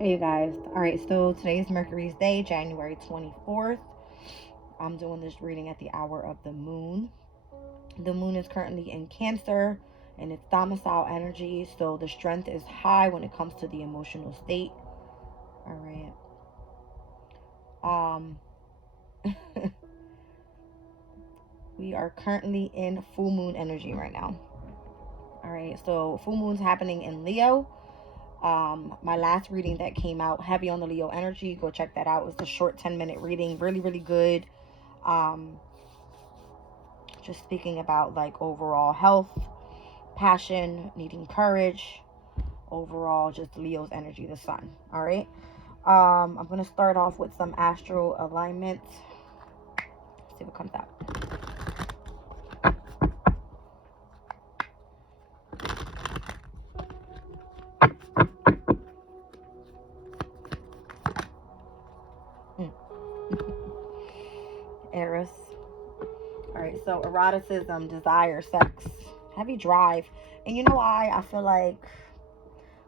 Hey you guys. Alright, so today is Mercury's Day, January 24th. I'm doing this reading at the hour of the moon. The moon is currently in Cancer and it's domicile energy, so the strength is high when it comes to the emotional state. Alright. We are currently in full moon energy right now. Alright, so full moon's happening in Leo. My last reading that came out heavy on the Leo energy, go check that out. It was a short 10-minute reading, really good. Just speaking about like overall health, passion, needing courage, overall just Leo's energy, the sun. All right. I'm gonna start off with some astral alignment. See what comes out. Eris. All right, so eroticism, desire, sex, heavy drive. And you know why? I feel like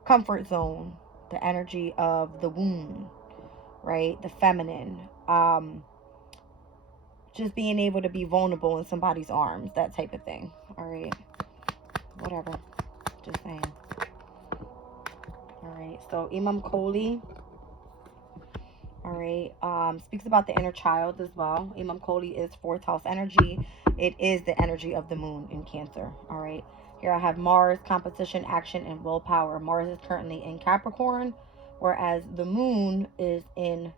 comfort zone, the energy of the womb, right? The feminine. Just being able to be vulnerable in somebody's arms, that type of thing. All right. Whatever. Just saying. All right. So Imam Koli. All right. Speaks about the inner child as well. Imam Koli is fourth house energy. It is the energy of the moon in Cancer. All right. Here I have Mars, competition, action, and willpower. Mars is currently in Capricorn, whereas the moon is in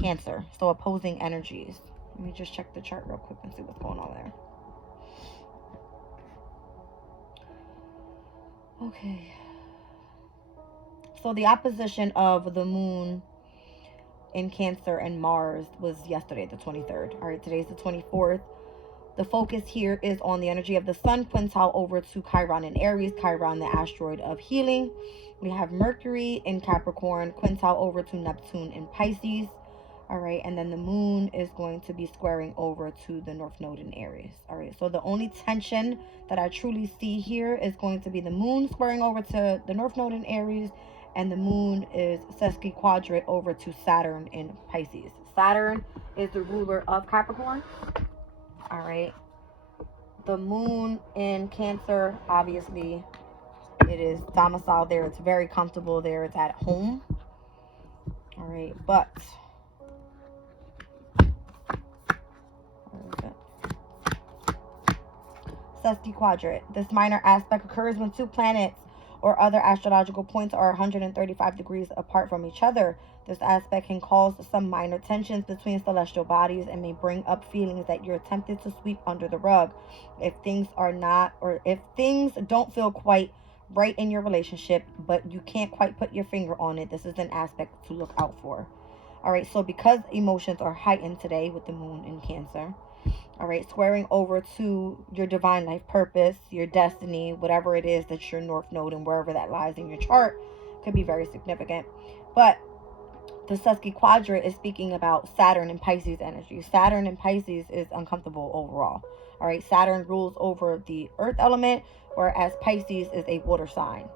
Cancer. So opposing energies. Let me just check the chart real quick and see what's going on there. Okay. So the opposition of the moon in Cancer and Mars was yesterday, the 23rd. All right, today's the 24th. The focus here is on the energy of the sun, quintile over to Chiron in Aries, Chiron, the asteroid of healing. We have Mercury in Capricorn, quintile over to Neptune in Pisces. All right, and then the moon is going to be squaring over to the North Node in Aries. All right, so the only tension that I truly see here is going to be the moon squaring over to the North Node in Aries, and the moon is sesquiquadrate over to Saturn in Pisces. Saturn is the ruler of Capricorn. All right, the moon in Cancer, obviously, it is domiciled there. It's very comfortable there. It's at home. All right, but sesquiquadrate. This minor aspect occurs when two planets or other astrological points are 135 degrees apart from each other. This aspect can cause some minor tensions between celestial bodies and may bring up feelings that you're tempted to sweep under the rug. If things don't feel quite right in your relationship, but you can't quite put your finger on it, this is an aspect to look out for. All right, so because emotions are heightened today with the moon in Cancer, all right, squaring over to your divine life purpose, your destiny, whatever it is that your North Node and wherever that lies in your chart could be very significant. But the sesquiquadrate is speaking about Saturn and Pisces energy. Saturn and Pisces is uncomfortable overall. All right, Saturn rules over the earth element, whereas Pisces is a water sign.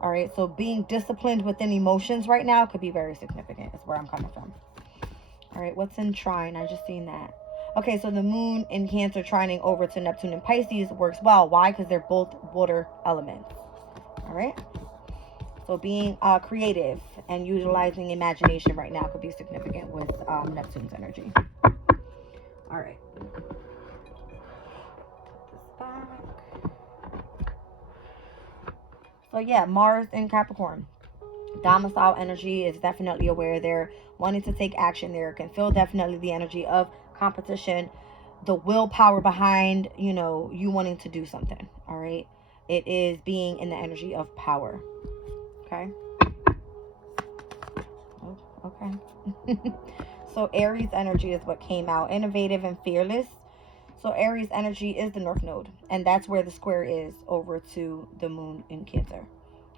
All right, so being disciplined within emotions right now could be very significant. Is where I'm coming from. All right, what's in trine? I just seen that. Okay, so the moon in Cancer trining over to Neptune and Pisces works well. Why? Because they're both water elements. All right. So being creative and utilizing imagination right now could be significant with Neptune's energy. All right. Put this back. So yeah, Mars in Capricorn. Domicile energy is definitely aware. They're wanting to take action there. Can feel definitely the energy of competition, the willpower behind, you wanting to do something. All right. It is being in the energy of power. Okay. Oh, okay. So Aries energy is what came out. Innovative and fearless. So Aries energy is the North Node. And that's where the square is over to the moon in Cancer.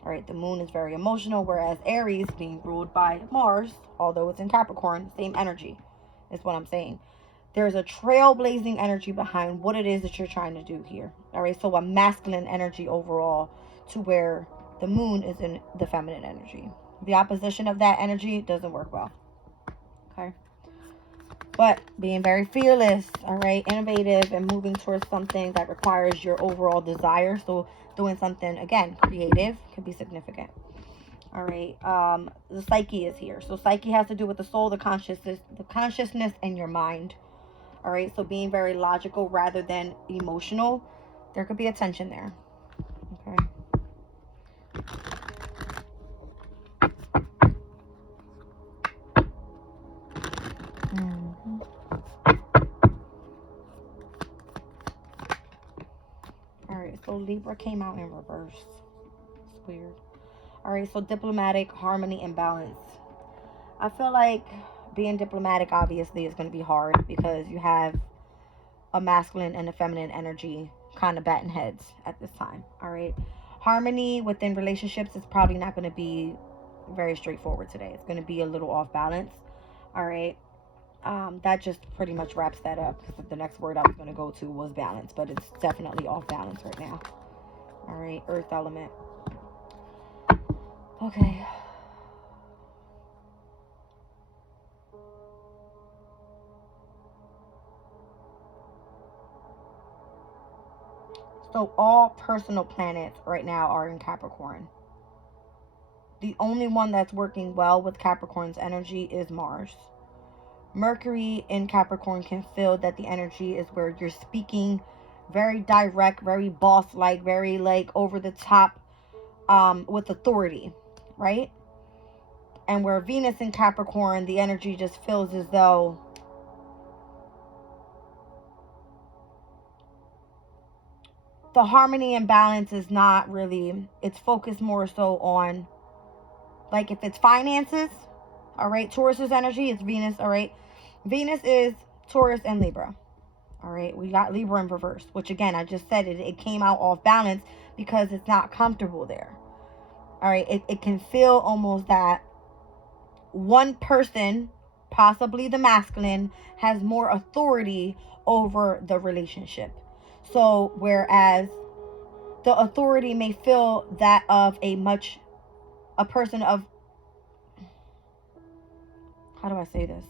All right, the moon is very emotional, whereas Aries, being ruled by Mars, although it's in Capricorn, same energy is what I'm saying. There's a trailblazing energy behind what it is that you're trying to do here. All right, so a masculine energy overall, to where the moon is in the feminine energy. The opposition of that energy doesn't work well. Okay. But being very fearless, all right, innovative, and moving towards something that requires your overall desire. So doing something, again, creative can be significant. All right. The psyche is here. So psyche has to do with the soul, the consciousness, and your mind. All right. So being very logical rather than emotional. There could be a tension there. Okay. Alright, so Libra came out in reverse. It's weird. Alright, so diplomatic, harmony, and balance. I feel like being diplomatic obviously is going to be hard because you have a masculine and a feminine energy kind of batting heads at this time. Alright. Harmony within relationships is probably not going to be very straightforward today. It's going to be a little off balance. Alright. That just pretty much wraps that up. The next word I was going to go to was balance, but it's definitely off balance right now. All right, earth element. Okay. So all personal planets right now are in Capricorn. The only one that's working well with Capricorn's energy is Mars. Mercury in Capricorn can feel that the energy is where you're speaking very direct, very boss-like, very like over the top, with authority, right? And where Venus in Capricorn, the energy just feels as though the harmony and balance is not really, it's focused more so on, like if it's finances, all right, Taurus's energy is Venus, all right? Venus is Taurus and Libra. All right, we got Libra in reverse, which again, I just said it came out off balance because it's not comfortable there. All right, it can feel almost that one person, possibly the masculine, has more authority over the relationship. So whereas the authority may feel that of a person of, how do I say this?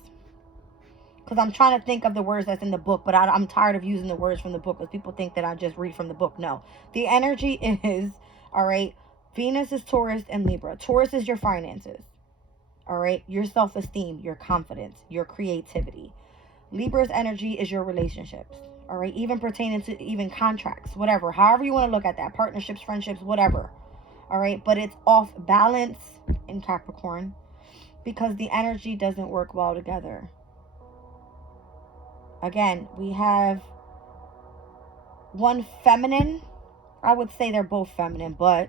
Because I'm trying to think of the words that's in the book, but I'm tired of using the words from the book because people think that I just read from the book. No. The energy is, all right, Venus is Taurus and Libra. Taurus is your finances, all right, your self-esteem, your confidence, your creativity. Libra's energy is your relationships, all right, even pertaining to even contracts, whatever, however you want to look at that, partnerships, friendships, whatever, all right, but it's off balance in Capricorn because the energy doesn't work well together. Again, we have one feminine. I would say they're both feminine, but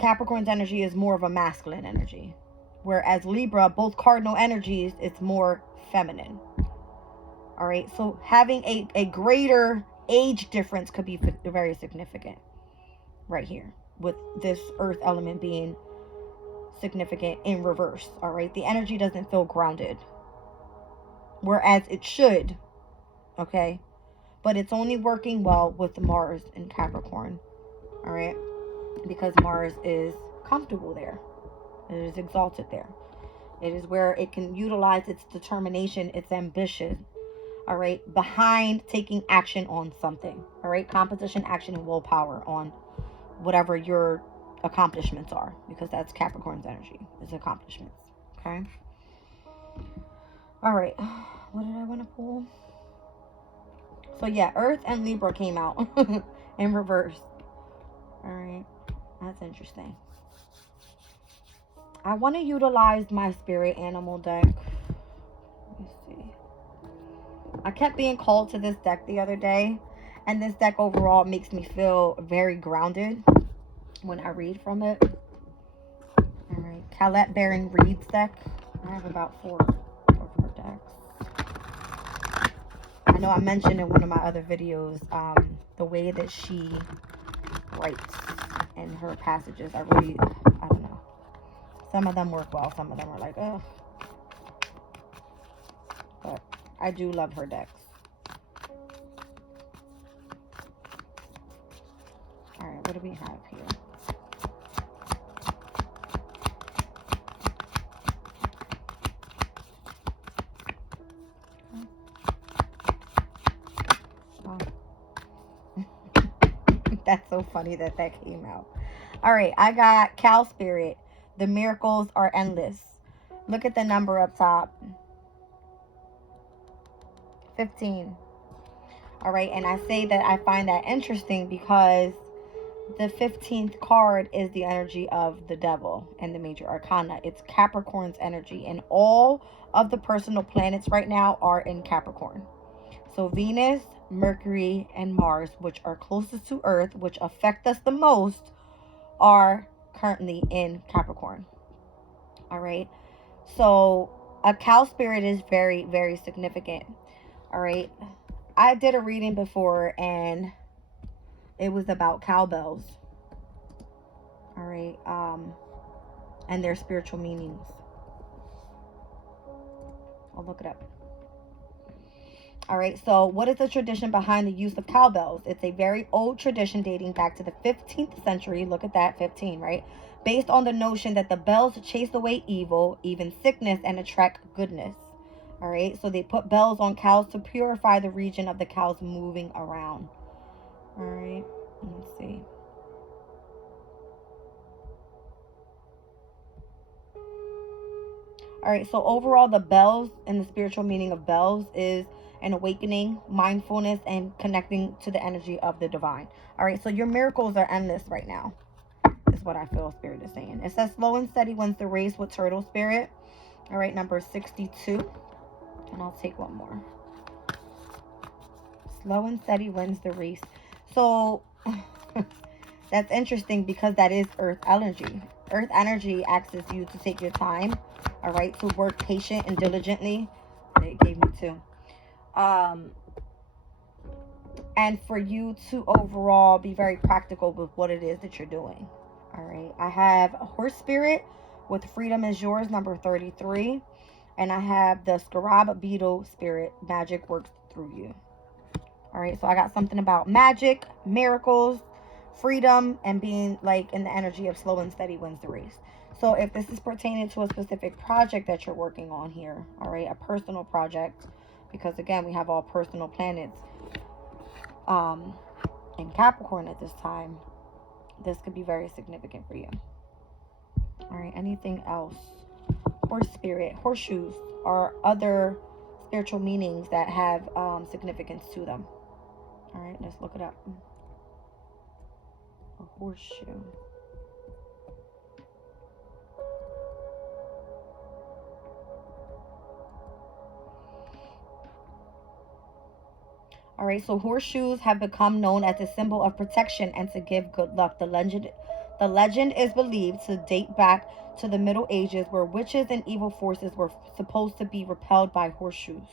Capricorn's energy is more of a masculine energy. Whereas Libra, both cardinal energies, it's more feminine. All right, so having a greater age difference could be very significant right here with this earth element being significant in reverse. All right, the energy doesn't feel grounded. Whereas it should, okay? But it's only working well with Mars in Capricorn, all right? Because Mars is comfortable there. It is exalted there. It is where it can utilize its determination, its ambition, all right? Behind taking action on something, all right? Composition, action, and willpower on whatever your accomplishments are. Because that's Capricorn's energy, is accomplishments, okay? All right, what did I want to pull? So yeah, Earth and Libra came out in reverse. All right, that's interesting. I want to utilize my spirit animal deck. Let me see. I kept being called to this deck the other day, and this deck overall makes me feel very grounded when I read from it. All right, Calette Baring Reed's deck. I have about 4 of her decks. I know I mentioned in one of my other videos the way that she writes in her passages. I don't know. Some of them work well. Some of them are like, ugh. But I do love her decks. All right, what do we have here? That's so funny that that came out. All right, I got cow spirit. The miracles are endless. Look at the number up top. 15. All right, and I say that I find that interesting because the 15th card is the energy of the devil and the major arcana. It's Capricorn's energy, and all of the personal planets right now are in Capricorn. So Venus, Mercury, and Mars, which are closest to Earth, which affect us the most, are currently in Capricorn. All right. So a cow spirit is very, very significant. All right. I did a reading before and it was about cowbells. All right. And their spiritual meanings. I'll look it up. All right, so what is the tradition behind the use of cowbells? It's a very old tradition dating back to the 15th century. Look at that, 15, right? Based on the notion that the bells chase away evil, even sickness, and attract goodness. All right, so they put bells on cows to purify the region of the cows moving around. All right, let's see. All right, so overall, the bells and the spiritual meaning of bells is an awakening, mindfulness, and connecting to the energy of the divine. All right, so your miracles are endless right now, is what I feel Spirit is saying. It says slow and steady wins the race with Turtle Spirit. All right, number 62. And I'll take one more. Slow and steady wins the race. So that's interesting because that is Earth energy. Earth energy asks you to take your time, all right, to work patient and diligently. They gave me two. And for you to overall be very practical with what it is that you're doing. All right, I have a horse spirit with freedom is yours, number 33. And I have the scarab beetle spirit, magic works through you. All right, so I got something about magic, miracles, freedom, and being like in the energy of slow and steady wins the race. So if this is pertaining to a specific project that you're working on here, all right, a personal project, because again, we have all personal planets in Capricorn at this time, this could be very significant for you. All right, anything else? Horse spirit, horseshoes are other spiritual meanings that have significance to them. All right, let's look it up. A horseshoe. All right, so horseshoes have become known as a symbol of protection and to give good luck. The legend is believed to date back to the Middle Ages, where witches and evil forces were supposed to be repelled by horseshoes.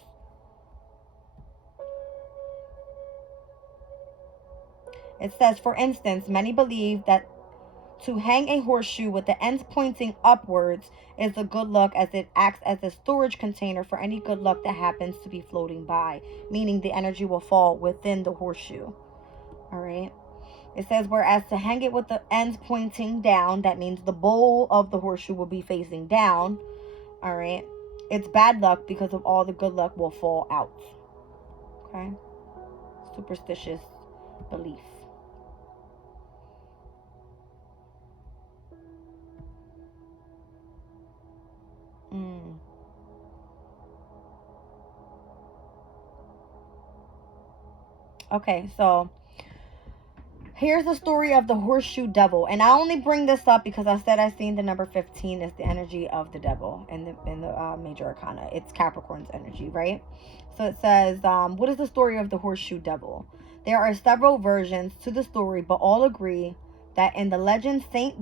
It says, for instance, many believe that to hang a horseshoe with the ends pointing upwards is a good luck, as it acts as a storage container for any good luck that happens to be floating by, meaning the energy will fall within the horseshoe. All right. It says, whereas to hang it with the ends pointing down, that means the bowl of the horseshoe will be facing down. All right. It's bad luck because of all the good luck will fall out. Okay. Superstitious belief. Okay, so here's the story of the horseshoe devil, and I only bring this up because I said I seen the number 15 is the energy of the devil in the major arcana. It's Capricorn's energy, right? So it says, what is the story of the horseshoe devil? There are several versions to the story, but all agree that in the legend, Saint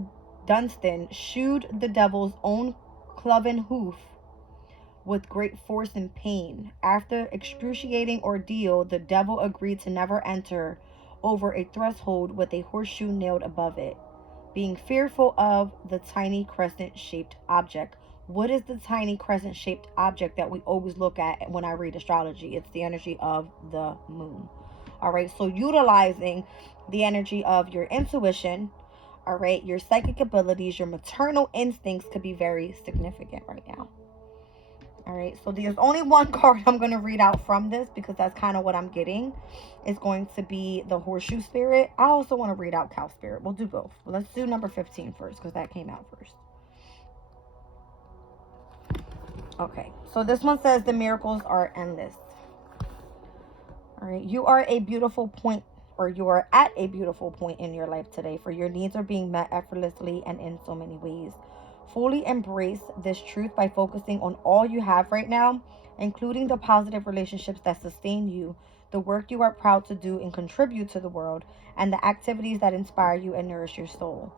Dunstan shoed the devil's own cloven hoof with great force and pain. After excruciating ordeal, the devil agreed to never enter over a threshold with a horseshoe nailed above it, being fearful of the tiny crescent-shaped object. What is the tiny crescent-shaped object that we always look at when I read astrology? It's the energy of the moon. All right, so utilizing the energy of your intuition, all right, your psychic abilities, your maternal instincts could be very significant right now. All right, so there's only one card I'm going to read out from this because that's kind of what I'm getting. It's going to be the Horseshoe Spirit. I also want to read out Cow Spirit. We'll do both. But let's do number 15 first because that came out first. Okay, so this one says the miracles are endless. All right, you are a beautiful point, or you are at a beautiful point in your life today, for your needs are being met effortlessly and in so many ways. Fully embrace this truth by focusing on all you have right now, including the positive relationships that sustain you, the work you are proud to do and contribute to the world, and the activities that inspire you and nourish your soul.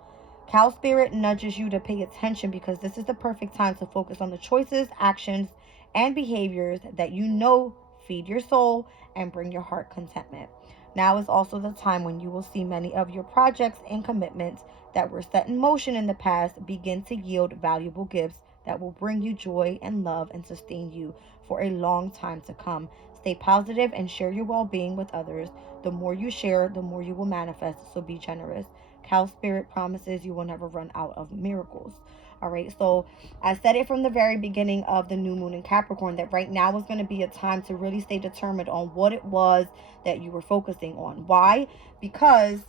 Cow Spirit nudges you to pay attention because this is the perfect time to focus on the choices, actions, and behaviors that you know feed your soul and bring your heart contentment. Now is also the time when you will see many of your projects and commitments that were set in motion in the past begin to yield valuable gifts that will bring you joy and love and sustain you for a long time to come. Stay positive and share your well-being with others. The more you share, the more you will manifest, so be generous. Cow Spirit promises you will never run out of miracles. All right, so I said it from the very beginning of the new moon in Capricorn that right now is going to be a time to really stay determined on what it was that you were focusing on. Why? Because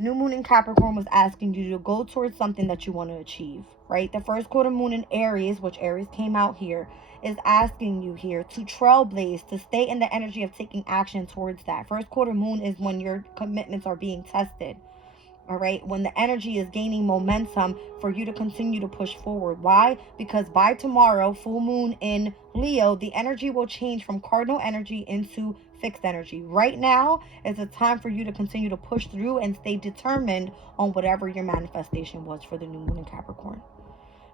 new moon in Capricorn was asking you to go towards something that you want to achieve, right? The first quarter moon in Aries, which Aries came out here, is asking you here to trailblaze, to stay in the energy of taking action towards that. First quarter moon is when your commitments are being tested. All right, when the energy is gaining momentum for you to continue to push forward. Why? Because by tomorrow, full moon in Leo, the energy will change from cardinal energy into fixed energy. Right now is a time for you to continue to push through and stay determined on whatever your manifestation was for the new moon in Capricorn.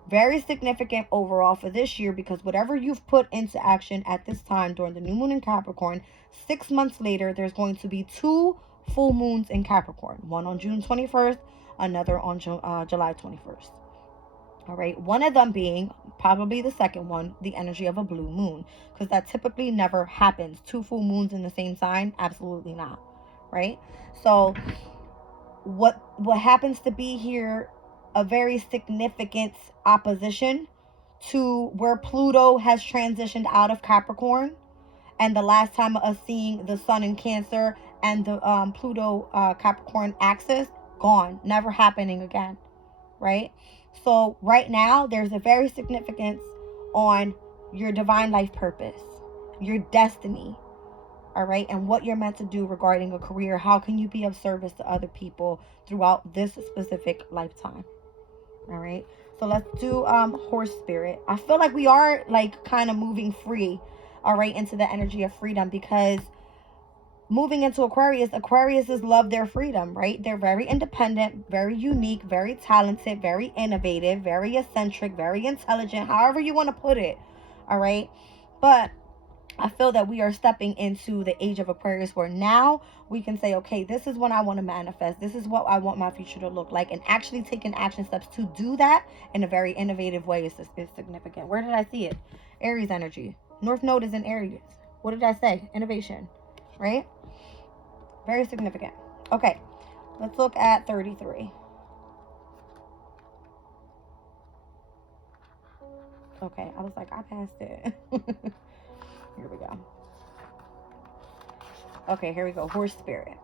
Very significant overall for this year because whatever you've put into action at this time during the new moon in Capricorn, 6 months later, there's going to be two full moons in Capricorn. One on June 21st, another on July 21st. All right, one of them being probably the second one, the energy of a blue moon, because that typically never happens. Two full moons in the same sign, absolutely not. Right? So what happens to be here a very significant opposition to where Pluto has transitioned out of Capricorn, and the last time of us seeing the sun in Cancer and the Pluto Capricorn axis gone, never happening again, right? So right now there's a very significance on your divine life purpose, your destiny, all right, and what you're meant to do regarding a career. How can you be of service to other people throughout this specific lifetime? All right, so let's do Horse Spirit. I feel like we are like kind of moving free, all right, into the energy of freedom, because moving into Aquariuses love their freedom, right? They're very independent, very unique, very talented, very innovative, very eccentric, very intelligent, however you want to put it, all right? But I feel that we are stepping into the age of Aquarius where now we can say, okay, this is what I want to manifest. This is what I want my future to look like. And actually taking action steps to do that in a very innovative way is significant. Where did I see it? Aries energy. North Node is in Aries. What did I say? Innovation, right? Very significant. Okay, let's look at 33. Okay, I was like, I passed it. Here we go. Okay, here we go. Horse Spirit.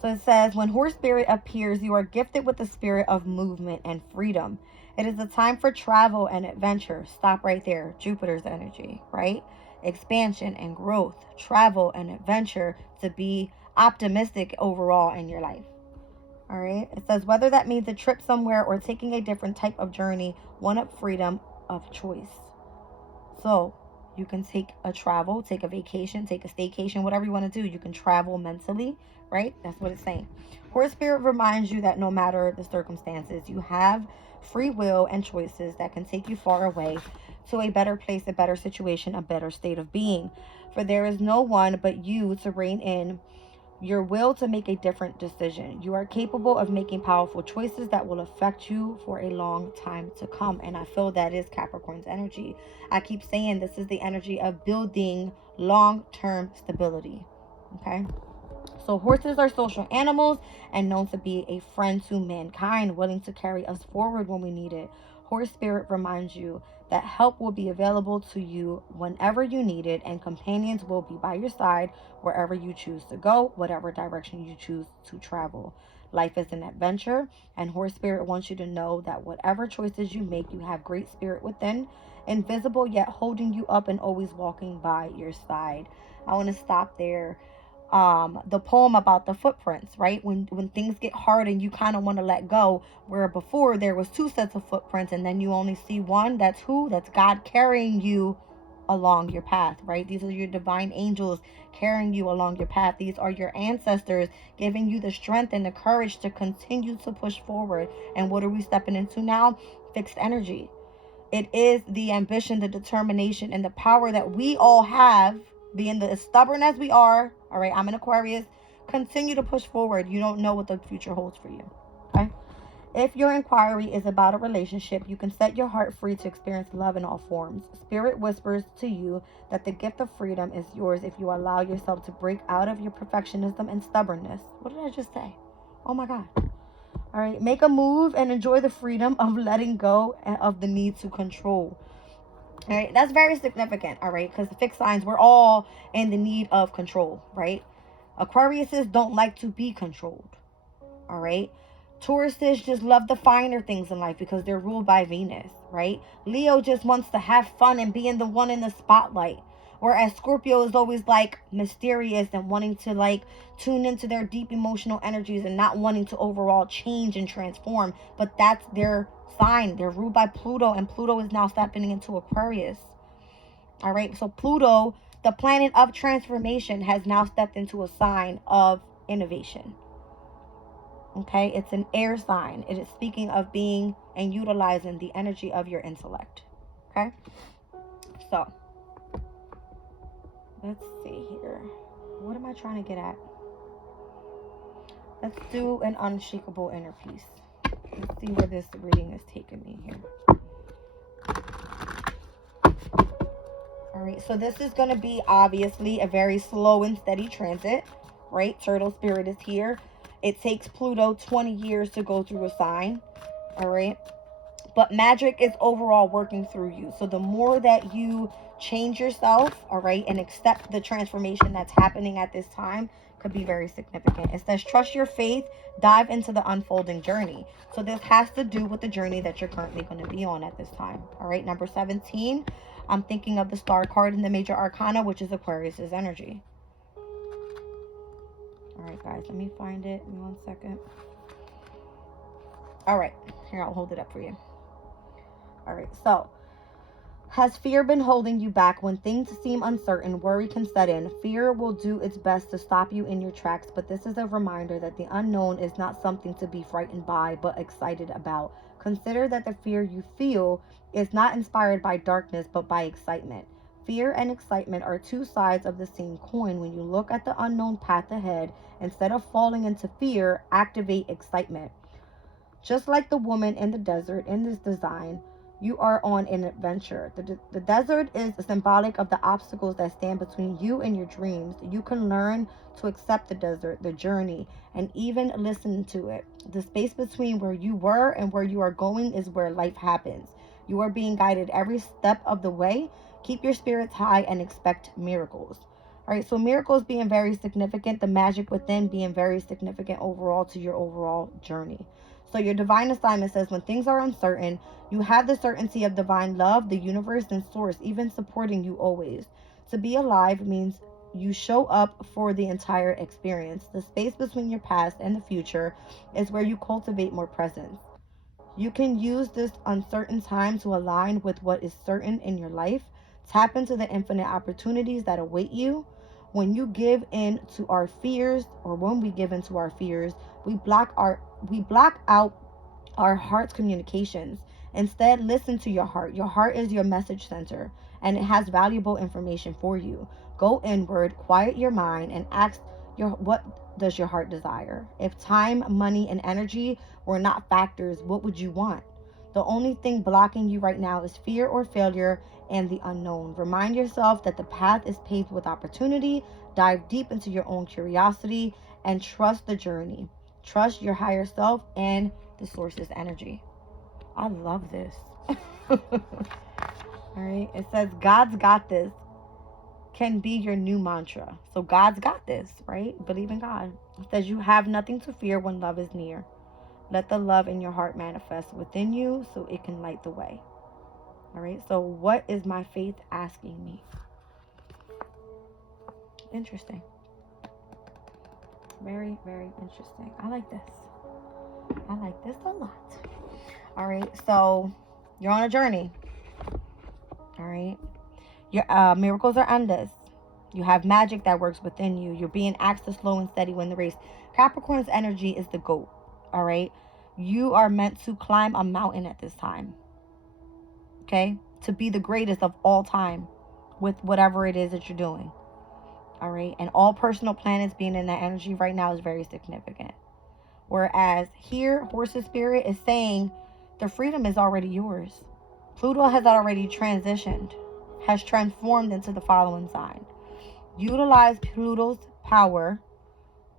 So it says, when Horse Spirit appears, you are gifted with the spirit of movement and freedom. It is a time for travel and adventure. Stop right there. Jupiter's energy, right? Expansion and growth, travel and adventure, to be optimistic overall in your life. All right. It says, whether that means a trip somewhere or taking a different type of journey, one of freedom of choice. So you can take a travel, take a vacation, take a staycation, whatever you want to do. You can travel mentally, right? That's what it's saying. Horse Spirit reminds you that no matter the circumstances, you have free will and choices that can take you far away to a better place, a better situation, a better state of being. For there is no one but you to rein in your will to make a different decision. You are capable of making powerful choices that will affect you for a long time to come. And I feel that is Capricorn's energy. I keep saying this is the energy of building long-term stability. Okay. So horses are social animals and known to be a friend to mankind, willing to carry us forward when we need it. Holy Spirit reminds you that help will be available to you whenever you need it, and companions will be by your side wherever you choose to go, whatever direction you choose to travel. Life is an adventure, and Holy Spirit wants you to know that whatever choices you make, you have great spirit within, invisible yet holding you up and always walking by your side. I want to stop there. The poem about the footprints, right? When things get hard and you kind of want to let go, where before there was two sets of footprints and then you only see one. That's God carrying you along your path, right? These are your divine angels carrying you along your path. These are your ancestors giving you the strength and the courage to continue to push forward. And what are we stepping into now? Fixed energy. It is the ambition, the determination, and the power that we all have, being as stubborn as we are. All right, I'm an Aquarius. Continue to push forward. You don't know what the future holds for you. Okay? If your inquiry is about a relationship, you can set your heart free to experience love in all forms. Spirit whispers to you that the gift of freedom is yours if you allow yourself to break out of your perfectionism and stubbornness. What did I just say? Oh my God. All right, make a move and enjoy the freedom of letting go of the need to control. All right, that's very significant. All right, because the fixed signs, we're all in the need of control, right? Aquariuses don't like to be controlled. All right, Tauruses just love the finer things in life because they're ruled by Venus, right? Leo just wants to have fun and being the one in the spotlight. Whereas Scorpio is always like mysterious and wanting to like tune into their deep emotional energies and not wanting to overall change and transform. But that's their sign. They're ruled by Pluto, and Pluto is now stepping into Aquarius. All right. So Pluto, the planet of transformation, has now stepped into a sign of innovation. Okay. It's an air sign. It is speaking of being and utilizing the energy of your intellect. Okay. So let's see here. What am I trying to get at? Let's do an unshakable inner peace. Let's see where this reading is taking me here. All right, so this is going to be obviously a very slow and steady transit, right? Turtle spirit is here. It takes Pluto 20 years to go through a sign, all right? But magic is overall working through you. So the more that you change yourself, all right, and accept the transformation that's happening at this time, could be very significant. It says, trust your faith, dive into the unfolding journey. So this has to do with the journey that you're currently going to be on at this time. All right, number 17, I'm thinking of the star card in the major arcana, which is Aquarius's energy. All right, guys, let me find it in 1 second. All right, here, I'll hold it up for you. All right, so has fear been holding you back? When things seem uncertain, worry can set in. Fear will do its best to stop you in your tracks, but this is a reminder that the unknown is not something to be frightened by, but excited about. Consider that the fear you feel is not inspired by darkness, but by excitement. Fear and excitement are two sides of the same coin. When you look at the unknown path ahead, instead of falling into fear, activate excitement. Just like the woman in the desert in this design, you are on an adventure. The desert is symbolic of the obstacles that stand between you and your dreams. You can learn to accept the desert, the journey, and even listen to it. The space between where you were and where you are going is where life happens. You are being guided every step of the way. Keep your spirits high and expect miracles. All right, so miracles being very significant, the magic within being very significant overall to your overall journey. So your divine assignment says when things are uncertain, you have the certainty of divine love, the universe, and source, even supporting you always. To be alive means you show up for the entire experience. The space between your past and the future is where you cultivate more presence. You can use this uncertain time to align with what is certain in your life. Tap into the infinite opportunities that await you. When you give in to our fears, or when we give in to our fears, we block out our heart's communications. Instead, listen to your heart. Your heart is your message center, and it has valuable information for you. Go inward, quiet your mind, and ask what does your heart desire? If time, money, and energy were not factors, what would you want? The only thing blocking you right now is fear or failure and the unknown. Remind yourself that the path is paved with opportunity. Dive deep into your own curiosity and trust the journey. Trust your higher self and the source's energy. I love this. All right. It says God's got this can be your new mantra. So God's got this, right? Believe in God. It says you have nothing to fear when love is near. Let the love in your heart manifest within you so it can light the way. All right. So what is my faith asking me? Interesting. Very, very interesting. I like this. I like this a lot. All right. So you're on a journey. All right. Your miracles are endless. You have magic that works within you. You're being asked to slow and steady win the race. Capricorn's energy is the GOAT. All right. You are meant to climb a mountain at this time. Okay. To be the greatest of all time with whatever it is that you're doing. All right. And all personal planets being in that energy right now is very significant. Whereas here, Horse's Spirit is saying the freedom is already yours. Pluto has already transitioned, has transformed into the following sign. Utilize Pluto's power,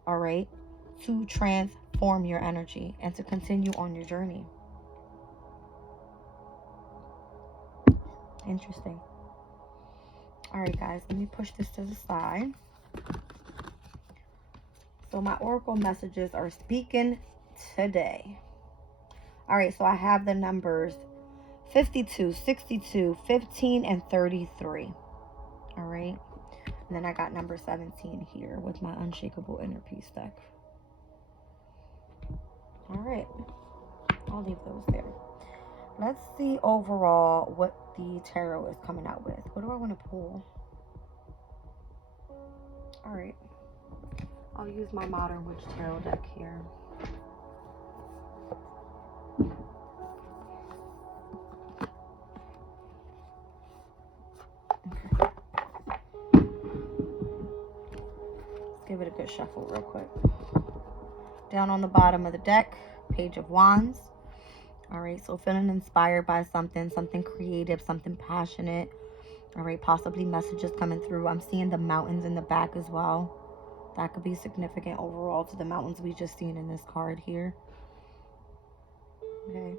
all right, to transform your energy and to continue on your journey. Interesting. All right, guys, let me push this to the side. So my oracle messages are speaking today. All right, so I have the numbers 52, 62, 15, and 33. All right. And then I got number 17 here with my Unshakable Inner Peace deck. All right. I'll leave those there. Let's see overall what the tarot is coming out with. What do I want to pull? All right. I'll use my Modern Witch Tarot deck here. Give it a good shuffle real quick. Down on the bottom of the deck, Page of Wands. All right, so feeling inspired by something creative, something passionate. All right, possibly messages coming through. I'm seeing the mountains in the back as well. That could be significant overall to the mountains we just seen in this card here. Okay.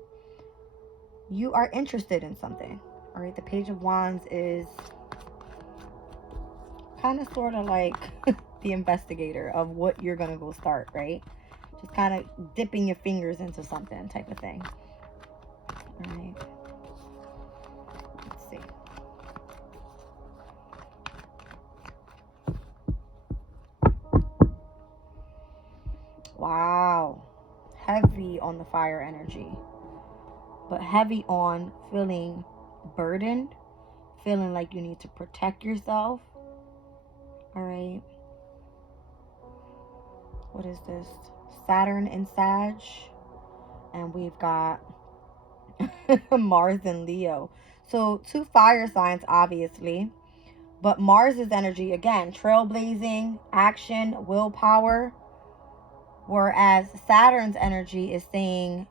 You are interested in something. All right, the Page of Wands is kind of sort of like the investigator of what you're going to go start, right? Just kind of dipping your fingers into something type of thing. All right. Let's see. Wow. Heavy on the fire energy. But heavy on feeling burdened. Feeling like you need to protect yourself. All right. What is this? Saturn and Sag. And we've got Mars and Leo. So 2 fire signs, obviously. But Mars's energy, again, trailblazing, action, willpower. Whereas Saturn's energy is saying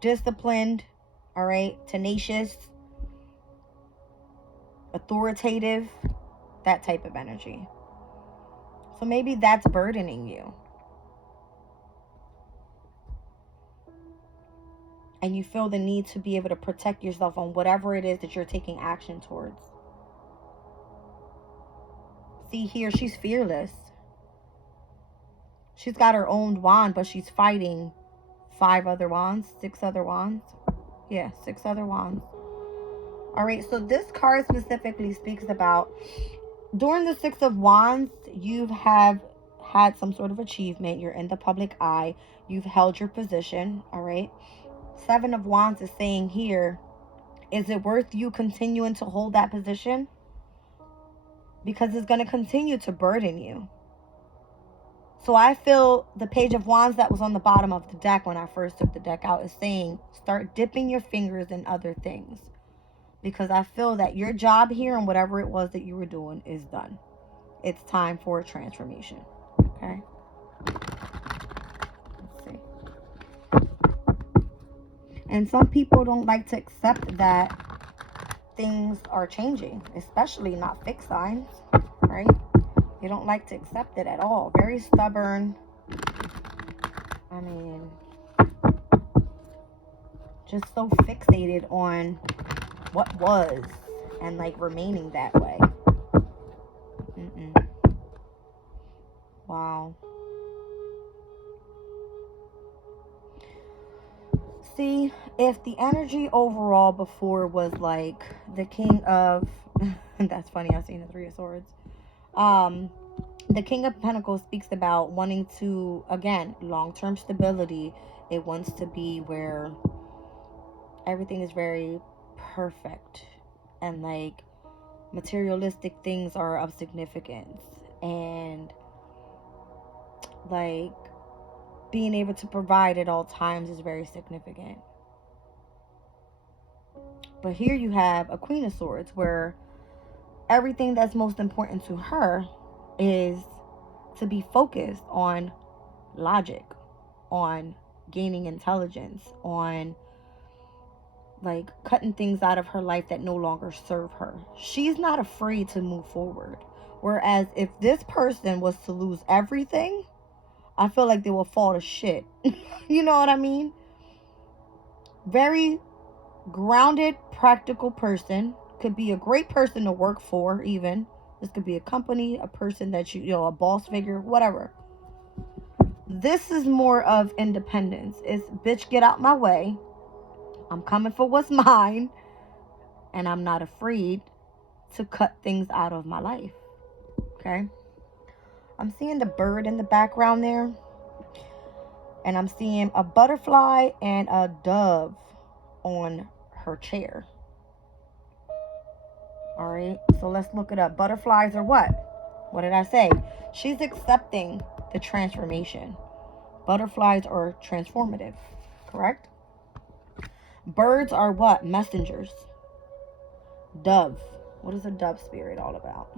disciplined, all right, tenacious, authoritative, that type of energy. So maybe that's burdening you. And you feel the need to be able to protect yourself on whatever it is that you're taking action towards. See here, she's fearless. She's got her own wand, but she's fighting 5 other wands, 6 other wands. Yeah, 6 other wands. All right, so this card specifically speaks about during the 6 of Wands, you have had some sort of achievement. You're in the public eye. You've held your position, all right? 7 of Wands is saying here, is it worth you continuing to hold that position? Because it's going to continue to burden you. So I feel the Page of Wands that was on the bottom of the deck when I first took the deck out is saying, start dipping your fingers in other things. Because I feel that your job here and whatever it was that you were doing is done. It's time for a transformation. Okay? Let's see. And some people don't like to accept that things are changing, especially not fixed signs, right? They don't like to accept it at all. Very stubborn. I mean, just so fixated on what was, and like remaining that way. Wow. See, if the energy overall before was like the King of, that's funny, I've seen the Three of Swords. The King of Pentacles speaks about wanting to, again, long-term stability. It wants to be where everything is very perfect and like materialistic things are of significance, and like being able to provide at all times is very significant. But here you have a Queen of Swords where everything that's most important to her is to be focused on logic, on gaining intelligence, on like cutting things out of her life that no longer serve her. She's not afraid to move forward. Whereas if this person was to lose everything, I feel like they will fall to shit. You know what I mean? Very grounded, practical person. Could be a great person to work for even. This could be a company, a person that you know, a boss figure, whatever. This is more of independence. It's, bitch, get out my way. I'm coming for what's mine. And I'm not afraid to cut things out of my life. Okay? I'm seeing the bird in the background there. And I'm seeing a butterfly and a dove on her chair. Alright, so let's look it up. Butterflies are what? What did I say? She's accepting the transformation. Butterflies are transformative, correct? Birds are what? Messengers. Dove. What is a dove spirit all about?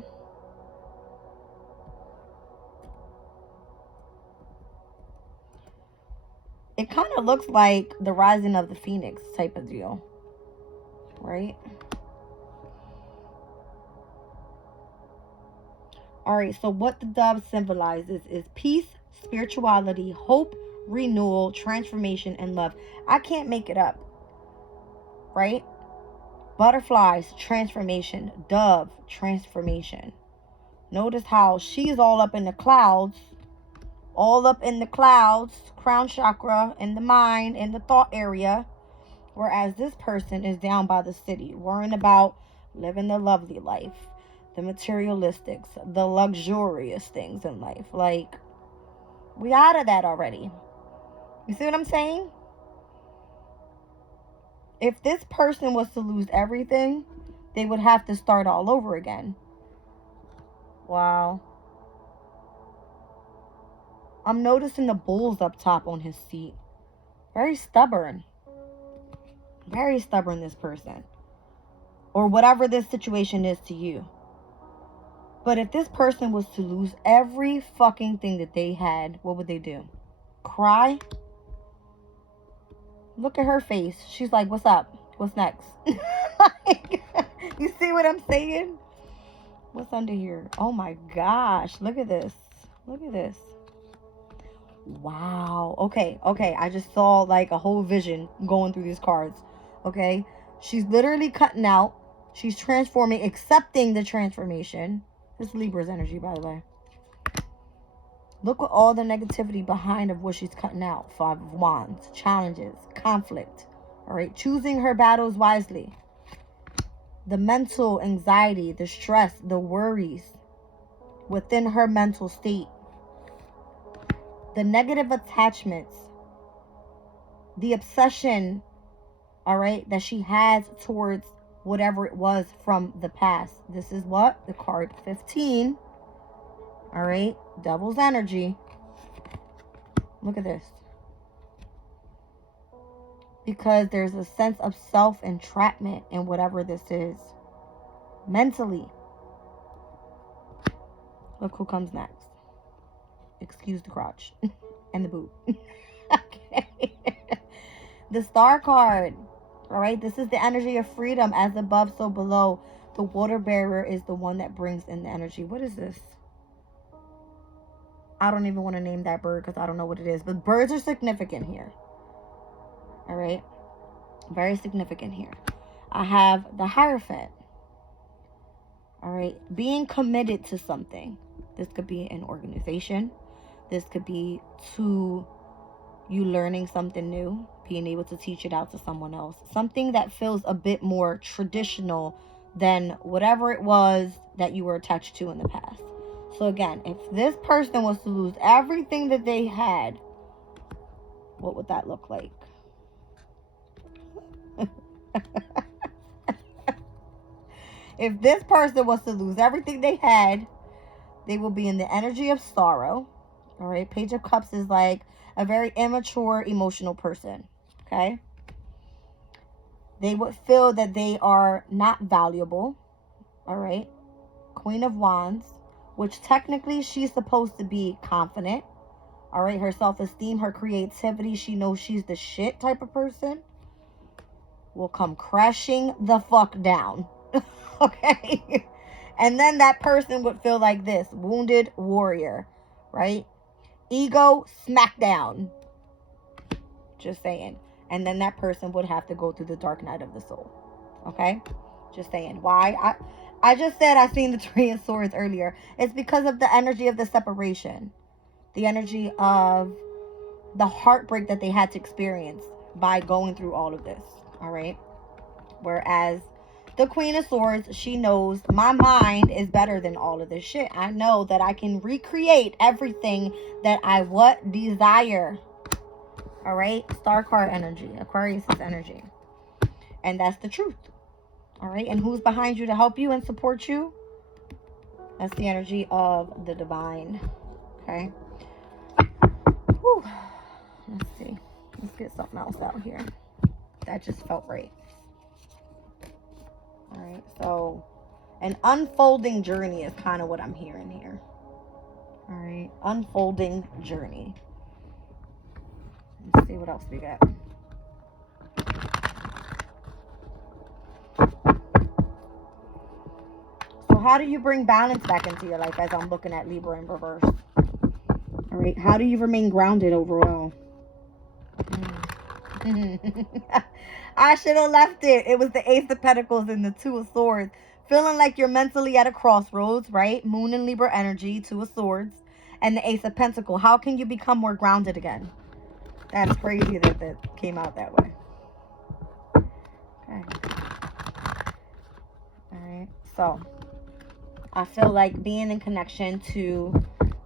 It kind of looks like the rising of the phoenix type of deal, right? All right, so what the dove symbolizes is peace, spirituality, hope, renewal, transformation, and love. I can't make it up, right? Butterflies, transformation. Dove, transformation. Notice how she's all up in the clouds, crown chakra, in the mind, in the thought area, whereas this person is down by the city, worrying about living the lovely life, the materialistics, the luxurious things in life. Like, we out of that already. You see what I'm saying? If this person was to lose everything, they would have to start all over again. Wow. I'm noticing the bulls up top on his seat. Very stubborn. Very stubborn, this person. Or whatever this situation is to you. But if this person was to lose every fucking thing that they had, what would they do? Cry? Look at her face. She's like, what's up? What's next? Like, you see what I'm saying? What's under here? Oh my gosh. Look at this. Look at this. Wow. Okay. I just saw like a whole vision going through these cards. Okay. She's literally cutting out. She's transforming, accepting the transformation. This is Libra's energy, by the way. Look at all the negativity behind of what she's cutting out. 5 of Wands, challenges, conflict. All right. Choosing her battles wisely. The mental anxiety, the stress, the worries within her mental state. The negative attachments, the obsession, all right, that she has towards whatever it was from the past. This is what? The card 15. All right, Devil's energy. Look at this. Because there's a sense of self-entrapment in whatever this is. Mentally. Look who comes next. Excuse the crotch and the boot. Okay. The Star card. All right. This is the energy of freedom. As above, so below. The water bearer is the one that brings in the energy. What is this? I don't even want to name that bird because I don't know what it is. But birds are significant here. All right. Very significant here. I have the Hierophant. All right. Being committed to something. This could be an organization. This could be to you learning something new, being able to teach it out to someone else. Something that feels a bit more traditional than whatever it was that you were attached to in the past. So again, if this person was to lose everything that they had, what would that look like? If this person was to lose everything they had, they will be in the energy of sorrow. All right. Page of Cups is like a very immature, emotional person. Okay. They would feel that they are not valuable. All right. Queen of Wands, which technically she's supposed to be confident. All right. Her self-esteem, her creativity, she knows she's the shit type of person, will come crashing the fuck down. Okay. And then that person would feel like this: wounded warrior, right? Ego smackdown. Just saying. And then that person would have to go through the dark night of the soul. Okay? Just saying. Why? I just said I seen the Three of Swords earlier. It's because of the energy of the separation. The energy of the heartbreak that they had to experience by going through all of this. All right? Whereas the Queen of Swords, she knows my mind is better than all of this shit. I know that I can recreate everything that I desire. All right? Star card energy. Aquarius energy. And that's the truth. All right? And who's behind you to help you and support you? That's the energy of the divine. Okay? Whew. Let's see. Let's get something else out here. That just felt right. All right, so an unfolding journey is kind of what I'm hearing here. All right, unfolding journey. Let's see what else we got. So how do you bring balance back into your life as I'm looking at Libra in reverse? All right, how do you remain grounded overall? I should have left it. It was the Ace of Pentacles and the Two of Swords. Feeling like you're mentally at a crossroads, right? Moon and Libra energy, Two of Swords, and the Ace of Pentacles. How can you become more grounded again? That's crazy that that came out that way. Okay. All right. So, I feel like being in connection to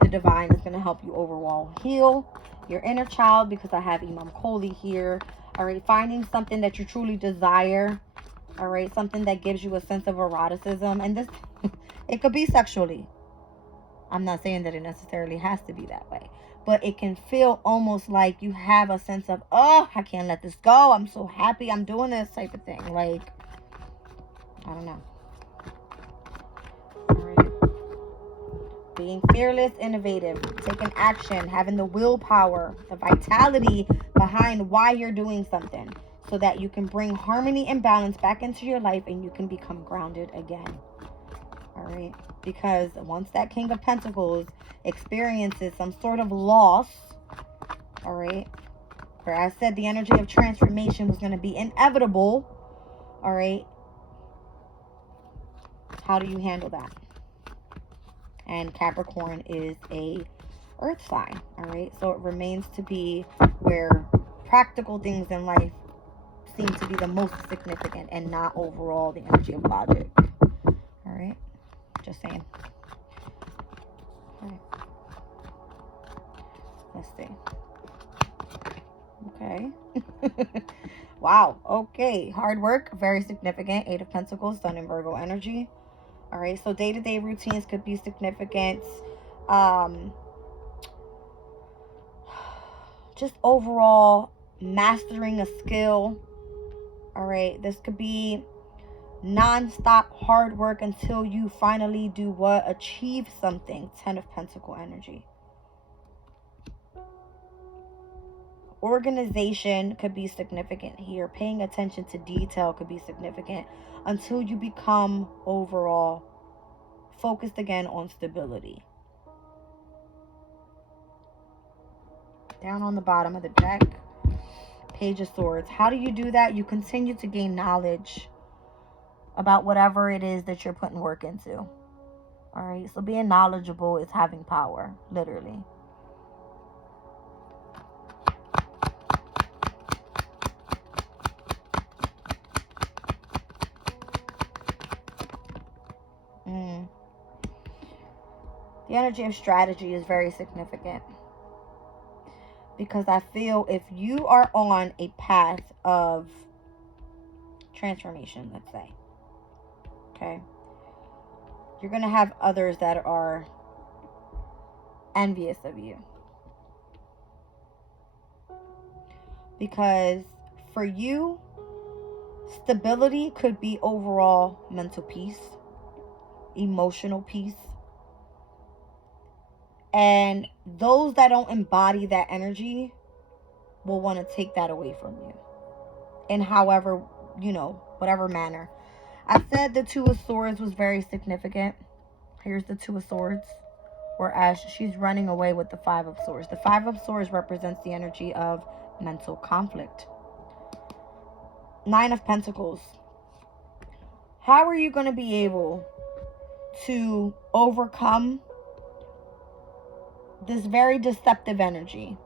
the divine is going to help you overall heal your inner child, because I have Imam Koli here. All right, finding something that you truly desire. All right, something that gives you a sense of eroticism. And this, it could be sexually. I'm not saying that it necessarily has to be that way. But it can feel almost like you have a sense of, oh, I can't let this go. I'm so happy I'm doing this type of thing. Like, I don't know. All right. Being fearless, innovative, taking action, having the willpower, the vitality behind why you're doing something, so that you can bring harmony and balance back into your life and you can become grounded again. All right. Because once that King of Pentacles experiences some sort of loss, all right, where I said the energy of transformation was going to be inevitable, all right, how do you handle that? And Capricorn is a earth sign, all right? So it remains to be where practical things in life seem to be the most significant and not overall the energy of logic, all right? Just saying. All right. Let's see. Okay. Wow. Okay. Hard work, very significant. Eight of Pentacles, Sun and Virgo energy. All right, so day-to-day routines could be significant. Just overall mastering a skill. All right, this could be non-stop hard work until you finally do what? Achieve something. 10 of Pentacle energy. Organization could be significant here. Paying attention to detail could be significant until you become overall focused again on stability. Down on the bottom of the deck, Page of Swords. How do you do that? You continue to gain knowledge. about whatever it is that you're putting work into. All right, so being knowledgeable is having power, literally. The energy of strategy is very significant, because I feel if you are on a path of transformation, let's say, okay, you're going to have others that are envious of you. Because for you, stability could be overall mental peace, emotional peace. And those that don't embody that energy will want to take that away from you in however, whatever manner. I said the Two of Swords was very significant. Here's the Two of Swords, whereas she's running away with the Five of Swords. The Five of Swords represents the energy of mental conflict. Nine of Pentacles. How are you going to be able to overcome this very deceptive energy?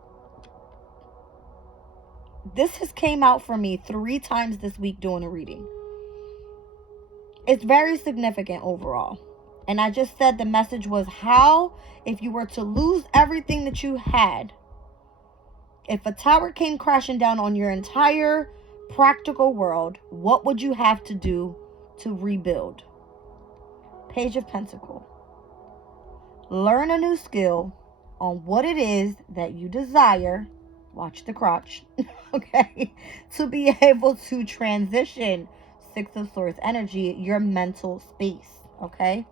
This has came out for me 3 times this week doing a reading. It's very significant overall. And I just said the message was, how, if you were to lose everything that you had, if a tower came crashing down on your entire practical world, what would you have to do to rebuild? Page of Pentacles. Learn a new skill on what it is that you desire. Watch the crotch. Okay. To be able to transition. Six of Swords energy, your mental space. Okay.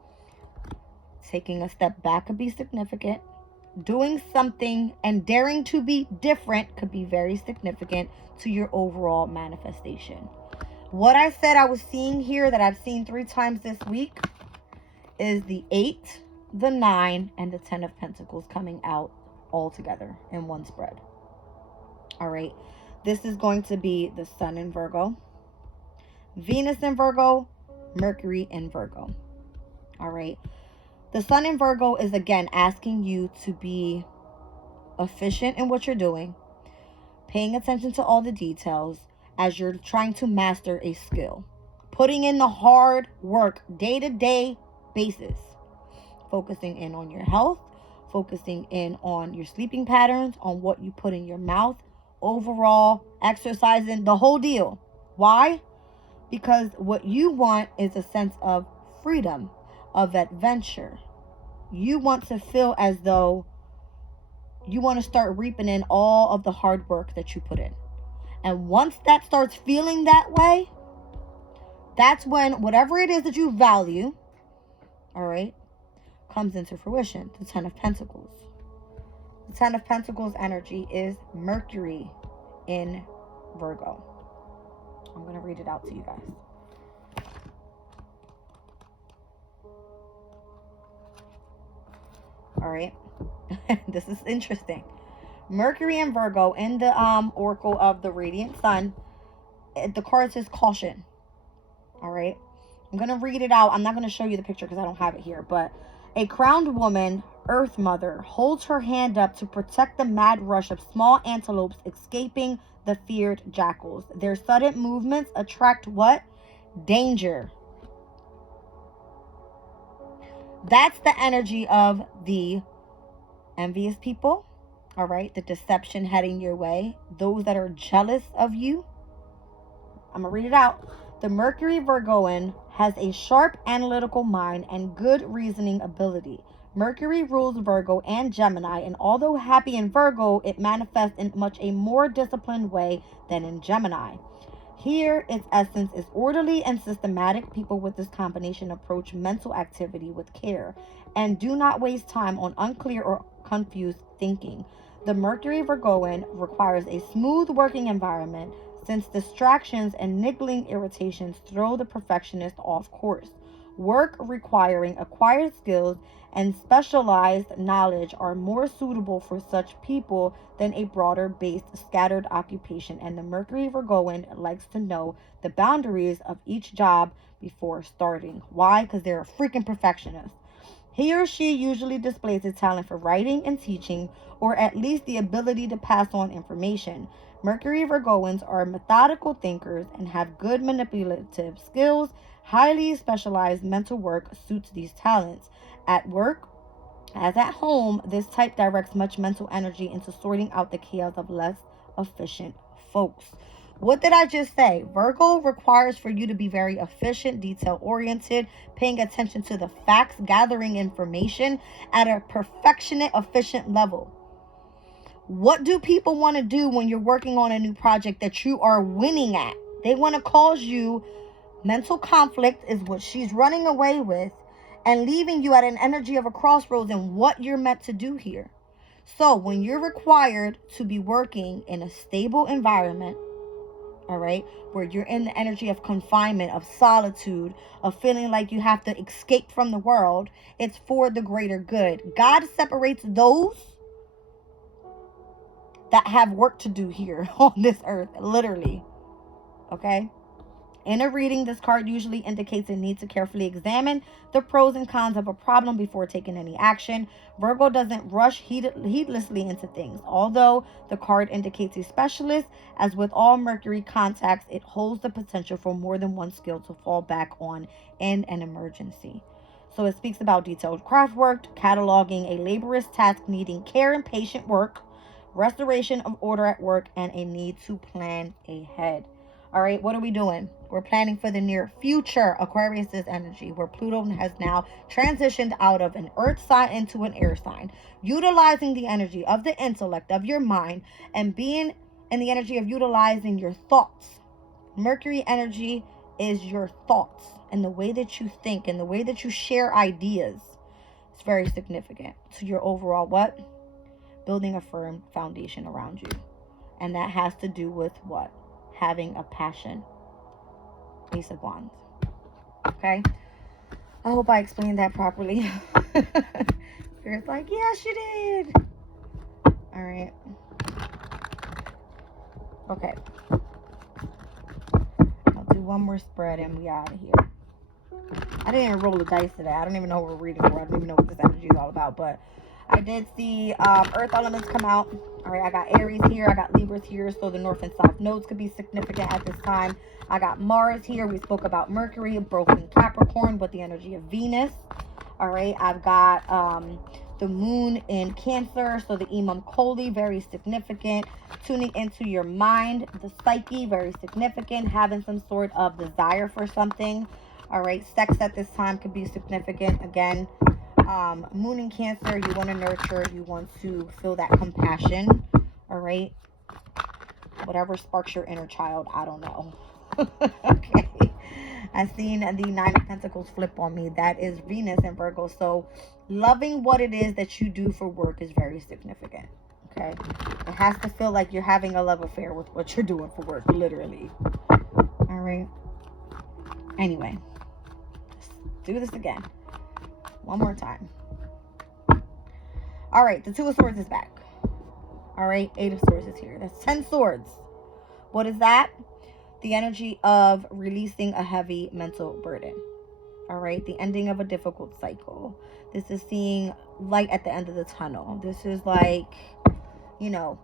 Taking a step back could be significant. Doing something and daring to be different could be very significant to your overall manifestation. What I said I was seeing here that I've seen 3 times this week is the 8, the 9, and the 10 of Pentacles coming out all together in one spread. All right. This is going to be the Sun in Virgo, Venus in Virgo, Mercury in Virgo. All right. The Sun in Virgo is again asking you to be efficient in what you're doing, paying attention to all the details as you're trying to master a skill, putting in the hard work, day-to-day basis, focusing in on your health, focusing in on your sleeping patterns, on what you put in your mouth, overall exercising, the whole deal. Why? Because what you want is a sense of freedom, of adventure. You want to feel as though you want to start reaping in all of the hard work that you put in. And once that starts feeling that way, that's when whatever it is that you value, all right, comes into fruition. The 10 of Pentacles. The 10 of Pentacles energy is Mercury in Virgo. I'm going to read it out to you guys. All right. This is interesting. Mercury in Virgo in the Oracle of the Radiant Sun. The card says caution. All right. I'm going to read it out. I'm not going to show you the picture because I don't have it here. But a crowned woman, Earth Mother, holds her hand up to protect the mad rush of small antelopes escaping the feared jackals. Their sudden movements attract what? Danger. That's the energy of the envious people. All right. The deception heading your way. Those that are jealous of you. I'm going to read it out. The Mercury Virgoan has a sharp analytical mind and good reasoning ability. Mercury rules Virgo and Gemini, and although happy in Virgo, it manifests in much a more disciplined way than in Gemini. Here, its essence is orderly and systematic. People with this combination approach mental activity with care and do not waste time on unclear or confused thinking. The Mercury Virgoan requires a smooth working environment, since distractions and niggling irritations throw the perfectionist off course. Work requiring acquired skills and specialized knowledge are more suitable for such people than a broader based scattered occupation, and the Mercury Virgoan likes to know the boundaries of each job before starting. Why? Because they're a freaking perfectionist. He or she usually displays a talent for writing and teaching, or at least the ability to pass on information. Mercury Virgoans are methodical thinkers and have good manipulative skills. Highly specialized mental work suits these talents. At work, as at home, this type directs much mental energy into sorting out the chaos of less efficient folks. What did I just say? Virgo requires for you to be very efficient, detail-oriented, paying attention to the facts, gathering information at a perfectionate, efficient level. What do people want to do when you're working on a new project that you are winning at? They want to cause you mental conflict, is what she's running away with, and leaving you at an energy of a crossroads in what you're meant to do here. So when you're required to be working in a stable environment, all right, where you're in the energy of confinement, of solitude, of feeling like you have to escape from the world, it's for the greater good. God separates those that have work to do here on this earth, literally. Okay? In a reading, this card usually indicates a need to carefully examine the pros and cons of a problem before taking any action. Virgo doesn't rush heedlessly into things. Although the card indicates a specialist, as with all Mercury contacts, it holds the potential for more than one skill to fall back on in an emergency. So it speaks about detailed craft work, cataloging a laborious task needing care and patient work, restoration of order at work, and a need to plan ahead. All right, what are we doing? We're planning for the near future. Aquarius's energy, where Pluto has now transitioned out of an earth sign into an air sign, utilizing the energy of the intellect, of your mind, and being in the energy of utilizing your thoughts. Mercury energy is your thoughts and the way that you think and the way that you share ideas. It's very significant to your overall what? Building a firm foundation around you. And that has to do with what? Having a passion. Ace of Wands. Okay? I hope I explained that properly. Spirit's like, yes, you did. All right. Okay. I'll do one more spread and we out of here. I didn't even roll the dice today. I don't even know what we're reading for. I don't even know what this energy is all about. But I did see earth elements come out. All right, I got Aries here. I got Libras here. So the north and south nodes could be significant at this time. I got Mars here. We spoke about Mercury, both in Capricorn, with the energy of Venus. All right, I've got the moon in Cancer. So the Imam Koli, very significant. Tuning into your mind, the psyche, very significant. Having some sort of desire for something. All right, sex at this time could be significant. Again, moon in Cancer, you want to nurture, you want to feel that compassion. All right, whatever sparks your inner child, I don't know. Okay, I've seen the Nine of Pentacles flip on me. That is Venus and Virgo. So loving what it is that you do for work is very significant. Okay, it has to feel like you're having a love affair with what you're doing for work, literally. All right, anyway, let's do this again one more time. All right, the Two of Swords is back. All right, Eight of Swords is here. That's 10 swords. What is that? The energy of releasing a heavy mental burden. All right, the ending of a difficult cycle. This is seeing light at the end of the tunnel. This is like, you know,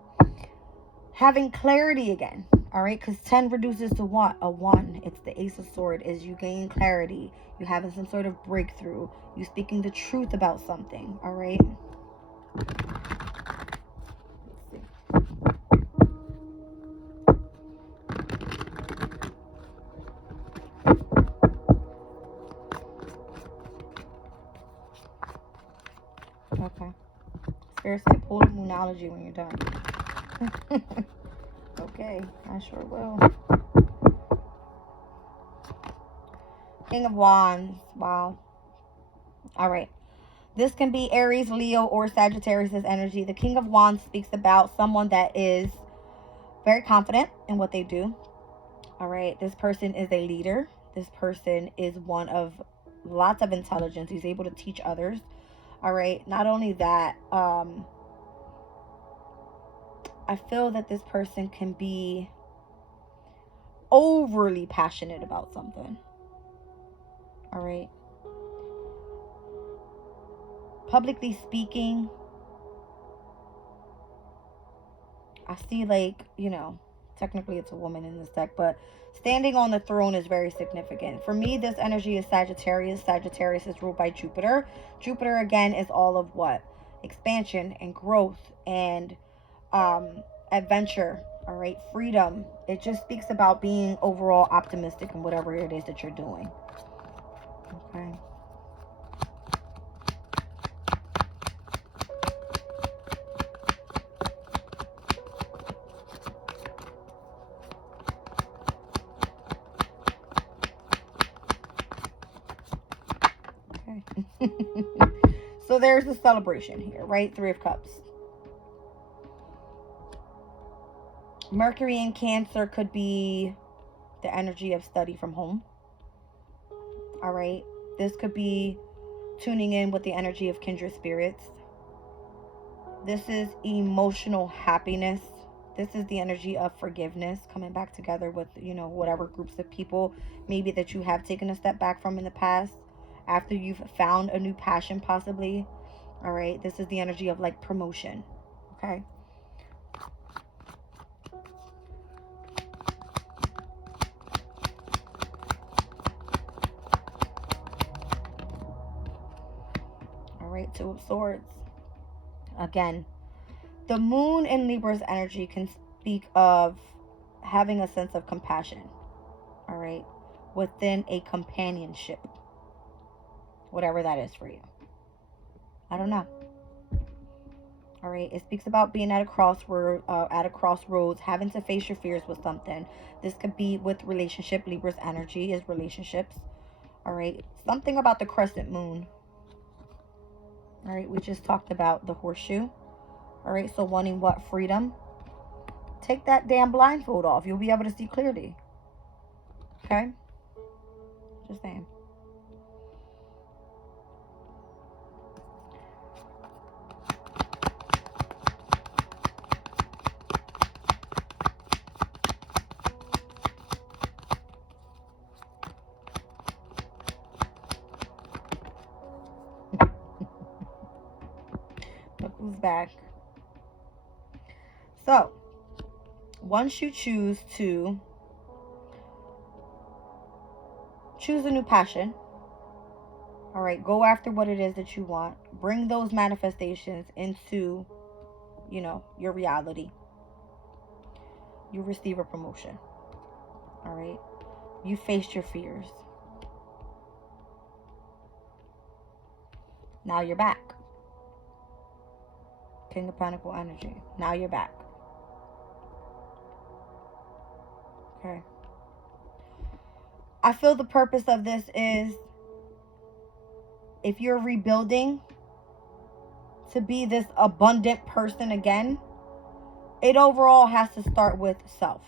having clarity again. All right, because 10 reduces to what? A 1. It's the Ace of Swords. Is you gain clarity. You having some sort of breakthrough. You speaking the truth about something. All right. Let's see. Okay. Spirit say pull the Moonology when you're done. Okay, I sure will. King of Wands. Wow. All right. This can be Aries, Leo, or Sagittarius' energy. The King of Wands speaks about someone that is very confident in what they do. All right. This person is a leader. This person is one of lots of intelligence. He's able to teach others. All right. Not only that, I feel that this person can be overly passionate about something. All right. Publicly speaking, I see, like, you know, technically it's a woman in this deck, but standing on the throne is very significant. For me, this energy is Sagittarius. Sagittarius is ruled by Jupiter. Jupiter, again, is all of what? Expansion and growth and adventure, all right? Freedom. It just speaks about being overall optimistic in whatever it is that you're doing. Okay. So there's a celebration here, right? Three of Cups. Mercury in Cancer could be the energy of study from home. All right. This could be tuning in with the energy of kindred spirits. This is emotional happiness. This is the energy of forgiveness, coming back together with, you know, whatever groups of people maybe that you have taken a step back from in the past after you've found a new passion possibly. All right. This is the energy of like promotion. Okay. All right. Two of Swords. Again, the moon in Libra's energy can speak of having a sense of compassion, all right, within a companionship, whatever that is for you. I don't know. All right, it speaks about being at a crossroads, having to face your fears with something. This could be with relationship. Libra's energy is relationships. All right, something about the crescent moon. All right, we just talked about the horseshoe. All right, so wanting what? Freedom. Take that damn blindfold off. You'll be able to see clearly. Okay? Just saying. Look who's back. So, once you choose to choose a new passion, all right, go after what it is that you want. Bring those manifestations into, you know, your reality. You receive a promotion. All right. You faced your fears. Now you're back. King of Pentacle energy. Now you're back. Okay. I feel the purpose of this is, if you're rebuilding to be this abundant person again, it overall has to start with self.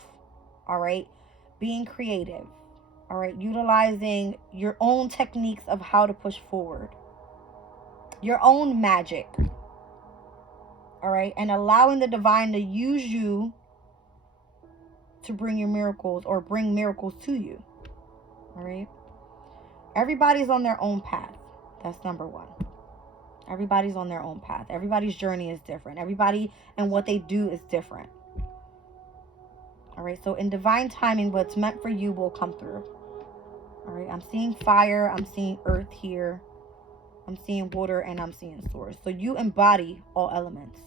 All right. Being creative. All right. Utilizing your own techniques of how to push forward. Your own magic. All right. And allowing the divine to use you to bring your miracles, or bring miracles to you. All right. Everybody's on their own path. That's number one. Everybody's on their own path. Everybody's journey is different. Everybody and what they do is different. All right. So in divine timing, what's meant for you will come through. All right. I'm seeing fire. I'm seeing earth here. I'm seeing water, and I'm seeing source. So you embody all elements,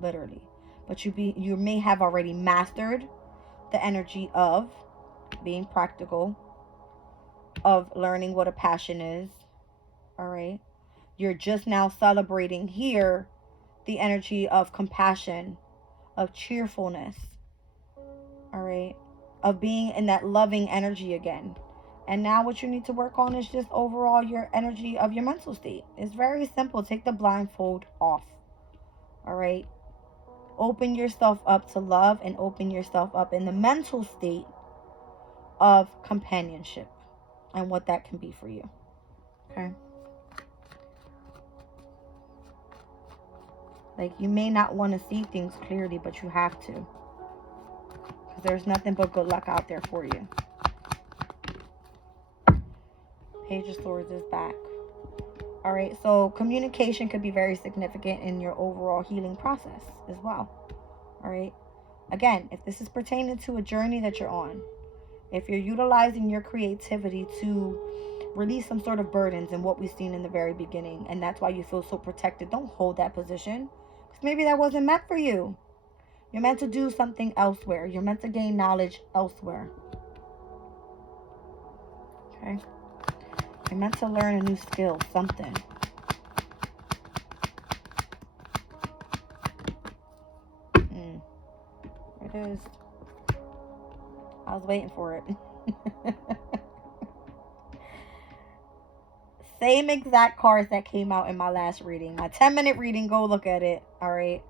literally. But you may have already mastered the energy of being practical, of learning what a passion is. All right. You're just now celebrating here the energy of compassion, of cheerfulness. All right. Of being in that loving energy again. And now what you need to work on is just overall your energy of your mental state. It's very simple. Take the blindfold off. All right. Open yourself up to love, and open yourself up in the mental state of companionship and what that can be for you. Okay. Like, you may not want to see things clearly, but you have to. Because there's nothing but good luck out there for you. Page of Swords is back. All right, so communication could be very significant in your overall healing process as well. All right. Again, if this is pertaining to a journey that you're on, if you're utilizing your creativity to release some sort of burdens in what we've seen in the very beginning, and that's why you feel so protected, don't hold that position, because maybe that wasn't meant for you. You're meant to do something elsewhere. You're meant to gain knowledge elsewhere. Okay? You're meant to learn a new skill, something. It is. I was waiting for it. Same exact cards that came out in my last reading. My 10-minute reading, go look at it. Alright.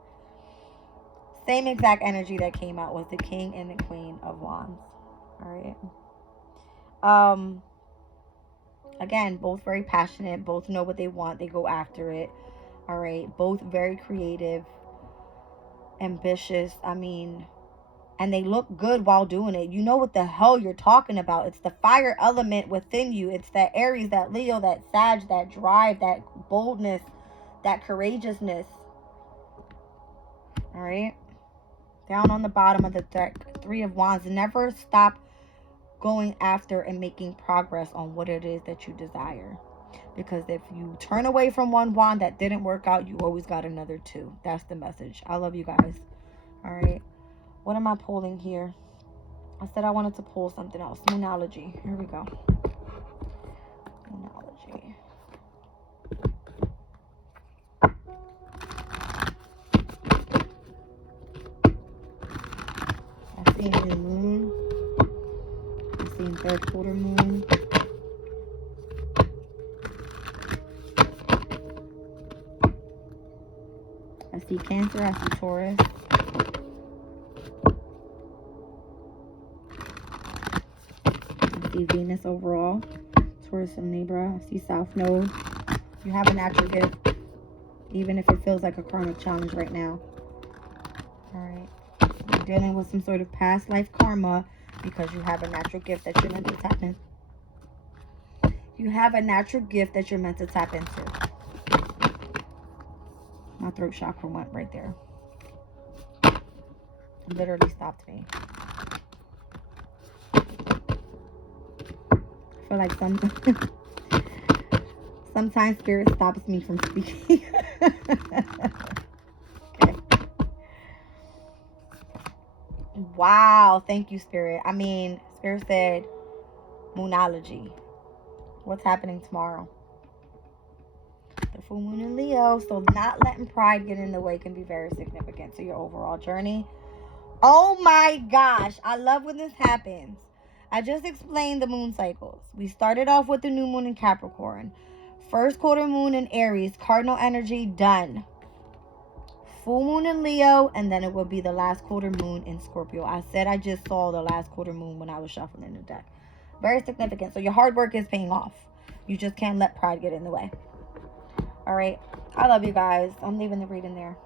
Same exact energy that came out was the King and the Queen of Wands. Alright. Again, both very passionate. Both know what they want. They go after it. Alright. Both very creative. Ambitious. I mean, and they look good while doing it. You know what the hell you're talking about. It's the fire element within you. It's that Aries, that Leo, that Sag, that drive, that boldness, that courageousness. All right. Down on the bottom of the deck, Three of Wands. Never stop going after and making progress on what it is that you desire. Because if you turn away from one wand that didn't work out, you always got another two. That's the message. I love you guys. All right. What am I pulling here? I said I wanted to pull something else. Moonology. Here we go. Moonology. I see new moon. I see third quarter moon. I see Cancer. I see Taurus. Venus overall, Taurus and Libra. I see South Node. You have a natural gift, even if it feels like a karmic challenge right now. Alright. You're dealing with some sort of past life karma because you have a natural gift that you're meant to tap in. You have a natural gift that you're meant to tap into. My throat chakra went right there. It literally stopped me. I feel like sometimes spirit stops me from speaking. Okay. Wow, thank you, Spirit. I mean, Spirit said moonology. What's happening tomorrow? The full moon in Leo. So not letting pride get in the way can be very significant to your overall journey. Oh my gosh, I love when this happens. I just explained the moon cycles. We started off with the new moon in Capricorn. First quarter moon in Aries. Cardinal energy, done. Full moon in Leo. And then it will be the last quarter moon in Scorpio. I said I just saw the last quarter moon when I was shuffling the deck. Very significant. So your hard work is paying off. You just can't let pride get in the way. Alright. I love you guys. I'm leaving the reading there.